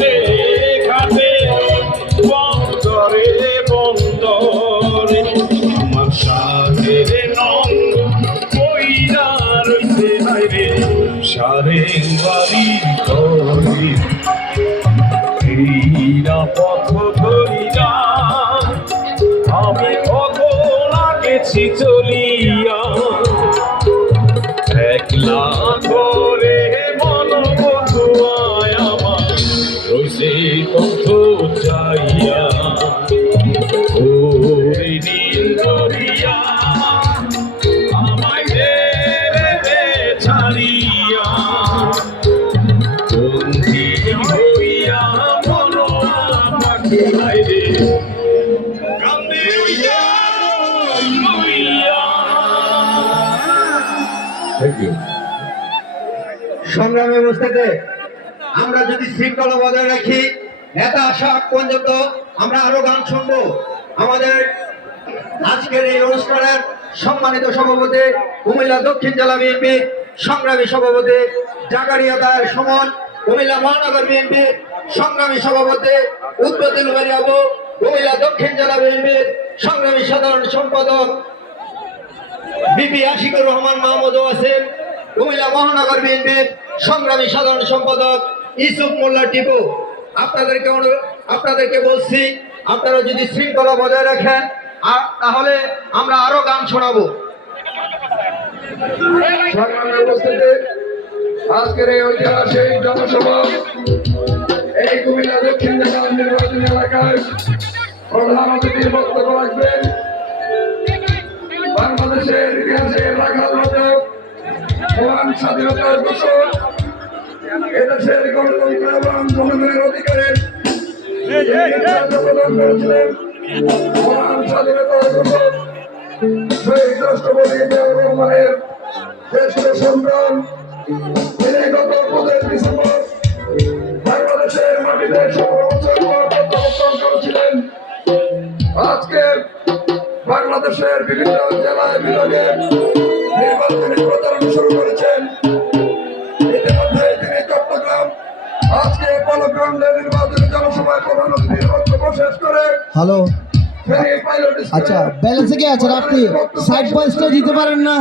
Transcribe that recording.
ঘাটে ঘাটে বন্দরে বন্দরে আমার সাথের নং কইরা রইছে বাইরে সারে বাড়ি ঘরে এইরা পথ ধরিয়া আমি কত লাগেছি চলিয়া একলা করে মন বধুয়ায় আমার রইছে পথ যাইয়া ওরে নীল দরিয়া আমায় দে ছাড়িয়া বন্দী হইয়া মন আমাকে হাইরে কান্দে রইয়া রইয়া। Thank you. সংগ্রামী উপস্থিতি, আমরা যদি শৃঙ্খলা বজায় রাখি, নেতা আসা আগ পর্যন্ত আমরা আরো গান শুনবো। আমাদের আজকের এই অনুষ্ঠানের সম্মানিত সভাপতি কুমিল্লা দক্ষিণ জেলা বিএনপি সংগ্রামী সভাপতি জাকারিয়া দায়ের সুমন, কুমিল্লা মহানগর বিএনপি সংগ্রামী সভাপতি উদ্বোধন আবু, কুমিল্লা দক্ষিণ জেলা বিএনপির সংগ্রামী সাধারণ সম্পাদক বিপি আশিকুর রহমান মাহমুদ ওয়াসিম, কুমিল্লা মহানগর বিএনপির সংগ্রামী সাধারণ সম্পাদক ইউসুফ মোল্লা টিপু। আপনাদেরকে বলছি, আপনারা যদি শৃঙ্খলা বজায় রাখেন তাহলে আমরা আরো গান শোনাবো। সম্মানের উপস্থিতি, আজকের এই ঐতিহাসিক জনসভা এই কুমিল্লা দক্ষিণ জেলার নির্বাচনী এলাকায় প্রধান অতিথির বক্তব্য রাখবেন বাংলাদেশের ইতিহাসে রাখাল রাজা, মহান স্বাধীনতার ঘোষক, এদেশের গণতন্ত্র এবং জনগণের অধিকারের প্রদান করেছিলেন মহান স্বাধীনতার ঘোষক শহীদ রাষ্ট্রপতি জিয়াউর রহমানের শ্রেষ্ঠ সন্তান। তিনি গত 5 ডিসেম্বর বাংলাদেশের মাটিতে 17 বছর প্রত্যাবর্তন করেছিলেন। আজকে বাংলাদেশের বিভিন্ন জেলায় বিভাগে নির্বাচনী প্রচারণা শুরু করেছেন। ইতিমধ্যে তিনি চট্টগ্রাম আজকে পলগ্রামে নির্বাচনী জনসভায় প্রধান অতিথির বক্তব্য শেষ করে হ্যালো, আচ্ছা ব্যালেন্সে কি আছেন আপনি? সাইড পয়েন্টটা দিতে পারেন না?